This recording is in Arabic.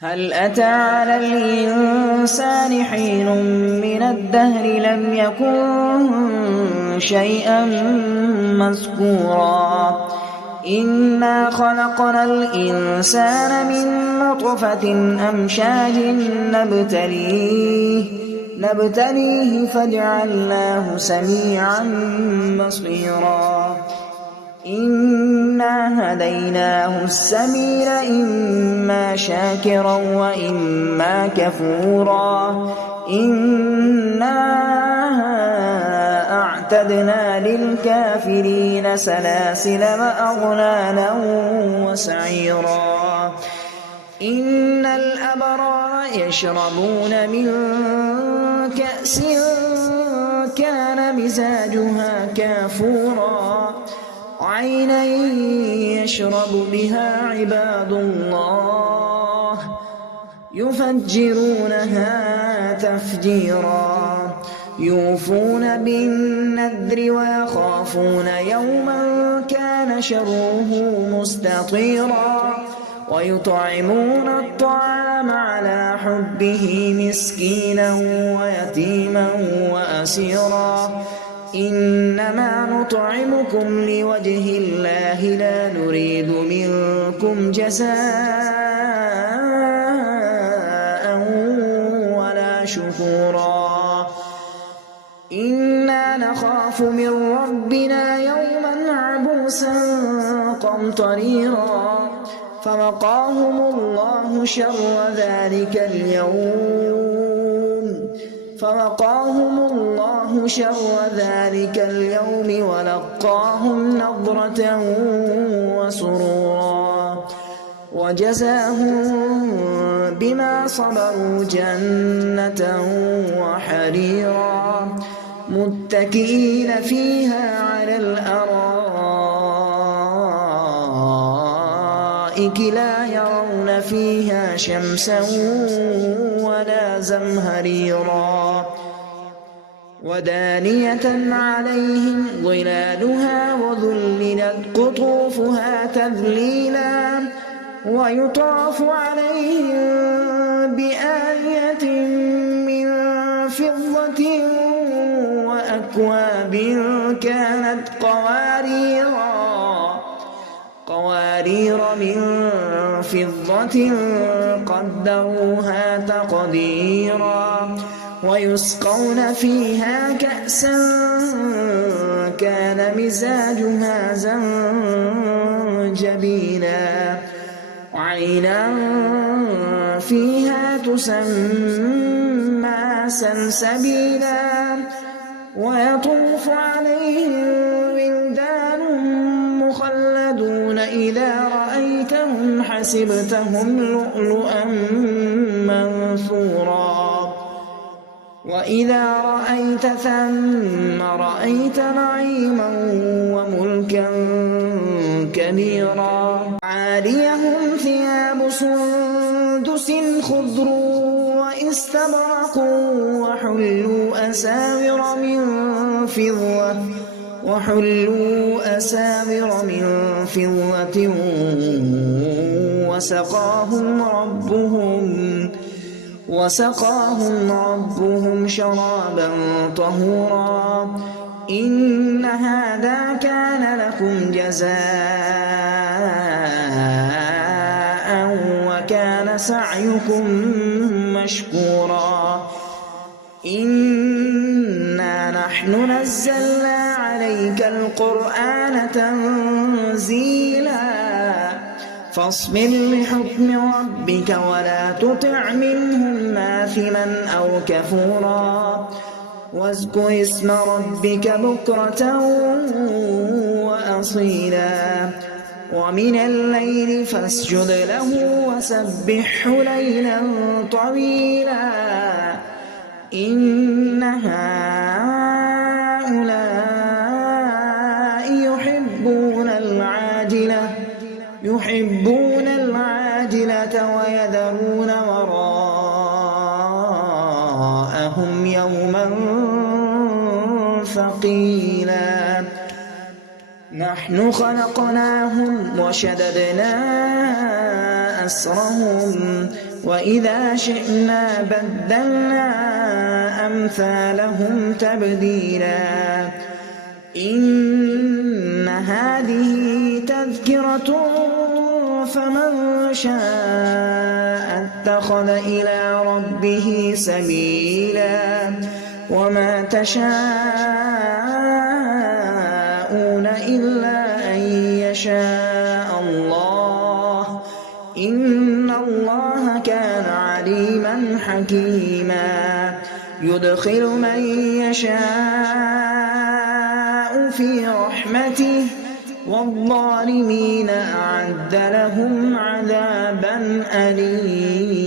هل أتى على الإنسان حين من الدهر لم يكن شيئا مذكورا إنا خلقنا الإنسان من نطفة أمشاج نبتليه فجعلناه سميعا بصيرا إنا هديناه السبيل إما شاكرا وإما كفورا إنا أعتدنا للكافرين سلاسل وأغلالا وسعيرا إن الأبرار يشربون من كأس كان مزاجها كافورا عينا يشرب بها عباد الله يفجرونها تفجيرا يوفون بالنذر ويخافون يوما كان شره مستطيرا ويطعمون الطعام على حبه مسكينا ويتيما وأسيرا إنما نطعمكم لوجه الله لا نريد منكم جزاء ولا شكورا إنا نخاف من ربنا يوما عبوسا قمطريرا فوقاهم الله شر ذلك اليوم ولقاهم نضرة وسرورا وجزاهم بما صبروا جنة وحريرا متكئين فيها على الأرائك لا يرون فيها شمسا ولا زمهريرا ودانية عليهم ظلالها وذللت قطوفها تذليلا ويطاف عليهم بآية من فضة وأكواب كانت قوارير من فضة قدروها تقديرا ويسقون فيها كأسا كان مزاجها زنجبيلا وعينا فيها تسمى سلسبيلا ويطوف عليهم ولدان مخلدون إذا رأيتهم حسبتهم لؤلؤا منثورا وإذا رأيت ثم رأيت نعيما وملكا كبيرا عاليهم ثياب سندس خضر واستبرق وحلوا أساور من فضة وسقاهم ربهم شرابا طهورا إن هذا كان لكم جزاء وكان سعيكم مشكورا إنا نحن نزلنا عليك القرآن تنزيلا فاصبر لحكم ربك ولا تطع منهم آثما أو كفورا واذكر اسم ربك بكرة وأصيلا ومن الليل فاسجد له وسبحه ليلا طويلا إن هؤلاء يحبون العاجلة ويذرون وراءهم يوما ثقيلا نحن خلقناهم وشددنا أسرهم وإذا شئنا بدلنا أمثالهم تبديلا إن هذه تذكرة فمن شاء اتخذ إلى ربه سبيلا وما تشاءون إلا أن يشاء الله إن الله كان عليما حكيما يدخل من يشاء في رحمته والظالمين أعد لهم عذابا أليما.